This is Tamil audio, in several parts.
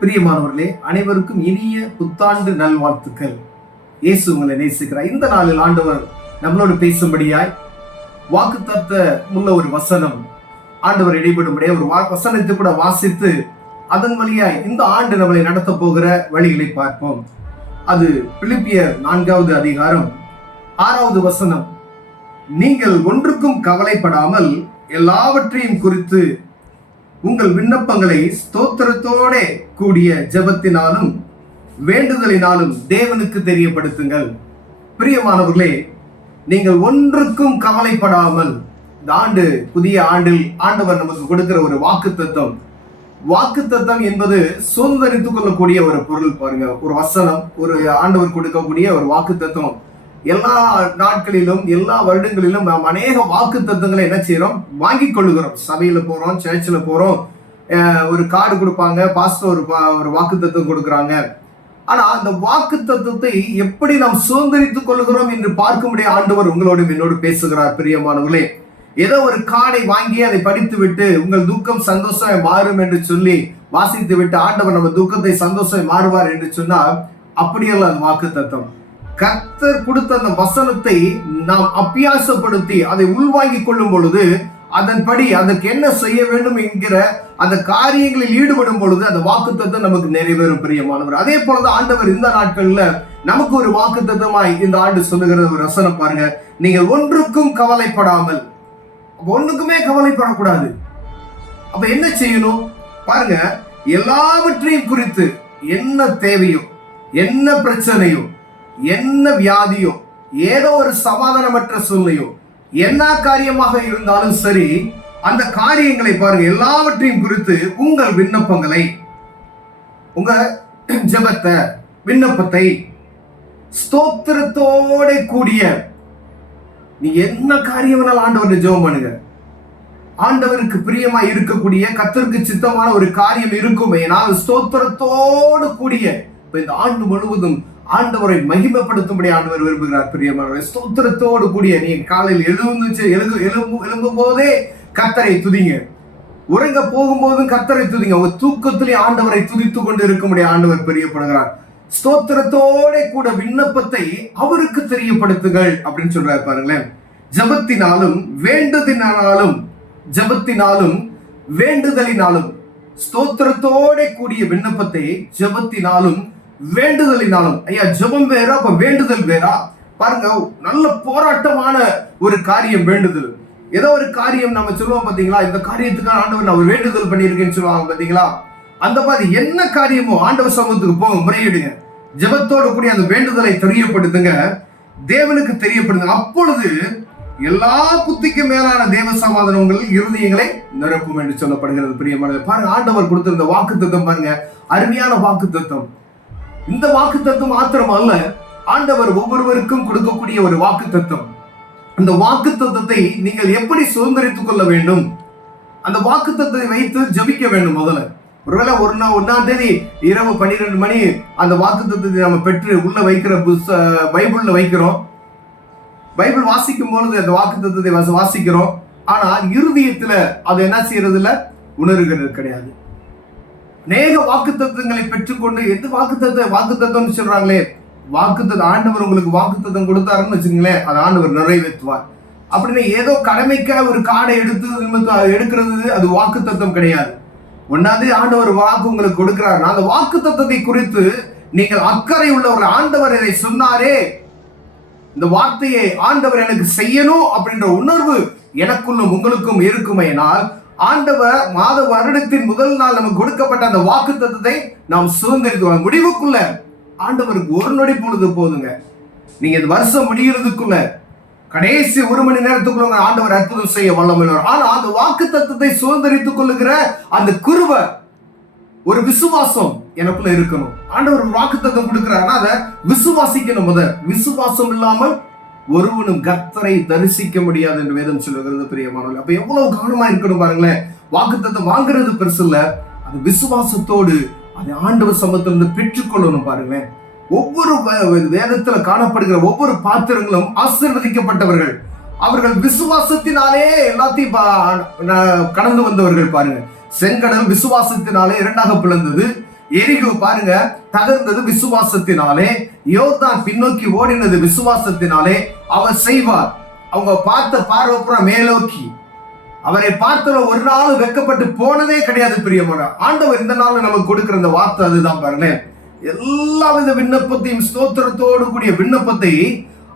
பிரியமானவர்களே, அனைவருக்கும் இனிய புத்தாண்டு நல்வாழ்த்துக்கள். இயேசு உங்களை நேசிக்கிறார். இந்த நாளில் ஆண்டவர் நம்மளோடு பேசும்படியாய் வாக்குத்தத்த உள்ள ஒரு வசனம் ஆண்டவர் இடைபடும்படியா ஒரு வசனத்தை கூட வாசித்து அதன் வழியாய் இந்த ஆண்டு நம்மளை நடத்த போகிற வழிகளை பார்ப்போம். அது பிலிப்பியர் 4வது அதிகாரம் 6வது வசனம். நீங்கள் ஒன்றுக்கும் கவலைப்படாமல் எல்லாவற்றையும் குறித்து உங்கள் விண்ணப்பங்களை ஸ்தோத்திரத்தோட கூடிய ஜெபத்தினாலும் வேண்டுதலினாலும் தேவனுக்கு தெரியப்படுத்துங்கள். பிரியமானவர்களே, நீங்கள் ஒன்றுக்கும் கவலைப்படாமல், இந்த ஆண்டு புதிய ஆண்டில் ஆண்டவர் நமக்கு கொடுக்கிற ஒரு வாக்குத்தத்தம். வாக்குத்தத்தம் என்பது சுதந்திரித்துக் கொள்ளக்கூடிய ஒரு பொருள். பாருங்க, ஒரு வசனம், ஒரு ஆண்டவர் கொடுக்கக்கூடிய ஒரு வாக்குத்தத்தம். எல்லா நாட்களிலும் எல்லா வருடங்களிலும் நாம் அநேக வாக்கு தத்துவங்களை என்ன செய்யறோம், வாங்கி கொள்ளுகிறோம். சபையில போறோம், சர்ச்சில் போறோம், ஒரு கார்டு கொடுப்பாங்க, பாஸ்டர் ஒரு வாக்கு தத்துவம் கொடுக்குறாங்க. ஆனா அந்த வாக்கு தத்துவத்தை எப்படி நாம் சுதந்திரித்துக் கொள்கிறோம் என்று பார்க்கும்படிய ஆண்டவர் உங்களோடு என்னோடு பேசுகிறார். பிரியமானவர்களே, ஏதோ ஒரு கார்டை வாங்கி அதை படித்து விட்டு உங்கள் துக்கம் சந்தோஷம் மாறும் என்று சொல்லி வாசித்து விட்டு ஆண்டவர் நம்ம துக்கத்தை சந்தோஷம் மாறுவார் என்று சொன்னால் அப்படியல்ல அந்த வாக்கு தத்துவம். கர்த்தர் கொடுத்த அந்த வசனத்தை நாம் அபியாசப்படுத்தி அதை உள்வாங்கிக் கொள்ளும் பொழுது, அதன்படி அதற்கு என்ன செய்ய வேண்டும் என்கிற அந்த காரியங்களில் ஈடுபடும் பொழுது அந்த வாக்குத்தத்தம் நமக்கு நிறைவேறும். பிரியமானவர், அதே போலதான் ஆண்டவர் இந்த நாட்கள்ல நமக்கு ஒரு வாக்குத்தத்தமாய் இந்த ஆண்டு சொல்லுகிற ஒரு வசனம் பாருங்க. நீங்கள் ஒன்றுக்கும் கவலைப்படாமல், ஒண்ணுக்குமே கவலைப்படக்கூடாது. அப்ப என்ன செய்யணும் பாருங்க, எல்லாவற்றையும் குறித்து என்ன தேவையோ, என்ன பிரச்சனையோ, என்ன வியாதியோ, ஏதோ ஒரு சமாதானமற்ற சூழ்நிலையோ, என்ன காரியமாக இருந்தாலும் சரி, அந்த காரியங்களை பாருங்க, எல்லாவற்றையும் குறித்து உங்கள் விண்ணப்பங்களை, உங்க ஜெபத்தை, விண்ணப்பத்தை ஸ்தோத்திரத்தோட கூடிய, நீ என்ன காரியம் வேணாலும் ஆண்டவரை ஜெபம் பண்ணுங்க. ஆண்டவருக்கு பிரியமா இருக்கக்கூடிய, கர்த்தருக்கு சித்தமான ஒரு காரியம் இருக்கும். ஏனால் ஸ்தோத்திரத்தோடு கூடிய இந்த ஆண்டு முழுவதும் ஆண்டவரை மகிமைப்படுத்தும்படி ஆண்டவர் விரும்புகிறார். பிரியமானவர்களே, ஸ்தோத்திரத்தோடு கூடிய, நீங்க காலையில் எழும்பும் போதே கர்த்தரை துதிங்க, உறங்க போகும்போதும் கர்த்தரை துதிங்க, உங்க தூக்கத்திலே ஆண்டவரை துதித்து கொண்டு இருக்கும்படி ஆண்டவர் பிரியப்படுகிறார். ஸ்தோத்திரத்தோட கூட விண்ணப்பத்தை அவருக்கு தெரியப்படுத்துங்கள் அப்படின்னு சொல்றாரு. பாருங்களேன், ஜெபத்தினாலும் வேண்டுதலினாலும் ஸ்தோத்திரத்தோட கூடிய விண்ணப்பத்தை ஜெபத்தினாலும் வேண்டுதலினாலும். ஐயா, ஜெபம் வேறா, அப்ப வேண்டுதல் வேறா? பாருங்க, நல்ல போராட்டமான ஒரு காரியம் வேண்டுதல். ஏதோ ஒரு காரியம் நம்ம சொல்லுவோம் பாத்தீங்களா, இந்த காரியத்துக்கான ஆண்டவர் நான் ஒரு வேண்டுதல் பண்ணியிருக்கேன்னு சொல்லுவாங்க பாத்தீங்களா. அந்த மாதிரி என்ன காரியமோ ஆண்டவர் சமூகத்துக்கு போங்க, முறையிடுங்க, ஜெபத்தோடு கூடிய அந்த வேண்டுதலை தெரியப்படுத்துங்க, தேவனுக்கு தெரியப்படுத்துங்க. அப்பொழுது எல்லா புத்திக்கு மேலான தேவ சமாதானம் உங்கள் இருதயங்களை நிரப்பும் என்று சொல்லப்படுகிறது. பிரியமானது, பாருங்க, ஆண்டவர் கொடுத்திருந்த வாக்கு தத்துவம் பாருங்க, அருமையான வாக்கு தத்துவம். இந்த வாக்கு தத்துவம் மாத்திரம் அல்ல, ஆண்டவர் ஒவ்வொருவருக்கும் கொடுக்கக்கூடிய ஒரு வாக்கு தத்துவம். அந்த வாக்கு தத்துவத்தை நீங்கள் எப்படி சுதந்திரித்துக் கொள்ள வேண்டும், அந்த வாக்கு தத்துவத்தை வைத்து ஜபிக்க வேண்டும். முதல்ல ஒருவேளை 1ஆம் தேதி இரவு 12 மணி அந்த வாக்கு தத்துவத்தை நம்ம பெற்று உள்ள வைக்கிற பைபிள்ல வைக்கிறோம். பைபிள் வாசிக்கும் பொழுது அந்த வாக்கு தத்துவத்தை வாசிக்கிறோம். ஆனால் இருதயத்துல அது என்ன செய்யறது இல்ல, உணர்கிறது கிடையாது. அநேக வாக்கு தத்துவங்களை பெற்றுக்கொண்டு, எந்த வாக்கு தத்துவம் சொல்றாங்களே, வாக்குத்தத்தம், ஆண்டவர் உங்களுக்கு வாக்கு தத்துவம் கொடுத்தாருன்னு வச்சுக்கீங்களேன், அது ஆண்டவர் நிறைவேற்றுவார். அப்படின்னு ஏதோ கடமைக்காக ஒரு காடை எடுக்கிறது அது வாக்கு தத்துவம் கிடையாது. ஒன்னாவது ஆண்டவர் வாக்கு உங்களுக்கு கொடுக்கிறாருன்னா அந்த வாக்கு தத்துவத்தை குறித்து நீங்கள் அக்கறை உள்ளவர்கள். ஆண்டவர் இதை சொன்னாரே, இந்த வார்த்தையை ஆண்டவர் எனக்கு செய்யணும் அப்படின்ற உணர்வு எனக்குள்ளும் உங்களுக்கும் இருக்குமையினால், ஆண்டவர் மாத வருடத்தின் முதல் நாள் நமக்கு கொடுக்கப்பட்ட அந்த வாக்கு தத்துவத்தை நாம் சுதந்திரித்து முடிவுக்குள்ள ஆண்டவருக்கு ஒரு நொடி பொழுது போதுங்க. நீங்க இந்த வருஷம் முடிகிறதுக்குள்ள கடைசி 1 மணி நேரத்துக்குள்ள ஆண்டவர் அற்புதம் செய்ய வல்லமையுள்ளவர். ஆனா அந்த வாக்கு தத்துவத்தை சுதந்திரித்துக் கொள்ளுகிற அந்த குருவை, ஒரு விசுவாசம் எனக்குள்ள இருக்கணும். ஆண்டவர் வாக்கு தத்துவம் கொடுக்கிறாருன்னா அதை விசுவாசிக்கணும். விசுவாசம் இல்லாமல் ஒருவனும் கர்த்தரை தரிசிக்க முடியாது என்று வேதம் சொல்லுகிறது. பிரியமானவர்களே, அப்ப எவ்வளவு கவனமா இருக்கணும் பாருங்களேன். வாக்குத்தத்தம் வாங்குறது பெருசு இல்ல, அது விசுவாசத்தோடு அதை ஆண்டவர் சமூகத்திலிருந்து பெற்றுக்கொள்ளணும். பாருங்களேன், ஒவ்வொரு வேதத்துல காணப்படுகிற ஒவ்வொரு பாத்திரங்களும் ஆசீர்வதிக்கப்பட்டவர்கள். அவர்கள் விசுவாசத்தினாலே எல்லாத்தையும் கடந்து வந்தவர்கள். பாருங்க, செங்கடல் விசுவாசத்தினாலே இரண்டாக பிளந்தது. எரிகோ பாருங்க தகர்ந்தது விசுவாசத்தினாலே, யோர்தான் பின்னோக்கி ஓடினது விசுவாசத்தினாலே. அவர் செய்வார். அவங்க பார்த்த பார்வை மேலோக்கி, அவரை பார்த்தவ ஒரு நாள் வெக்கப்பட்டு போனதே கிடையாது. பிரியமான ஆண்டவர் இந்த நாள் நமக்கு கொடுக்கிற இந்த வார்த்தை அதுதான் பாருங்களேன். எல்லா வித விண்ணப்பத்தையும், ஸ்தோத்திரத்தோடு கூடிய விண்ணப்பத்தை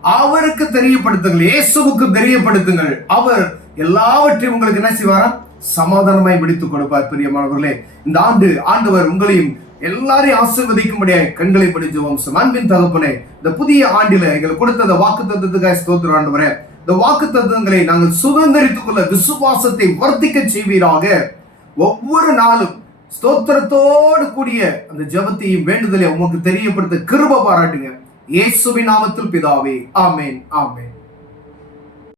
அவருக்கு தெரியப்படுத்துங்கள், இயேசுவுக்கு தெரியப்படுத்துங்கள். அவர் எல்லாவற்றையும் உங்களுக்கு என்ன செய்வாரா? சமாதானமாய் விடுத்துக் கொடுப்பார். பிரியமானவர்களே, இந்த ஆண்டு ஆண்டவர் உங்களையும் எல்லாரையும் ஆசீர்வதிக்கும்படியாய் கண்களை படிச்சு வம்சம். அன்பின் தகப்பனே, இந்த புதிய ஆண்டில எங்களுக்கு கொடுத்த அந்த வாக்கு தத்துவத்துக்காக ஸ்தோத்திரம் ஆண்டவரே. இந்த வாக்கு தத்துவங்களை நாங்கள் சுதந்திரித்துக் கொள்ள விசுவாசத்தை வர்த்திக்க செய்வீராக. ஒவ்வொரு நாளும் ஸ்தோத்திரத்தோடு கூடிய அந்த ஜெபத்தையும் வேண்டுதலை உங்களுக்கு தெரியப்படுத்த கிருபை பாராட்டுங்க. இயேசுவின் நாமத்தில் பிதாவே, ஆமென், ஆமென்.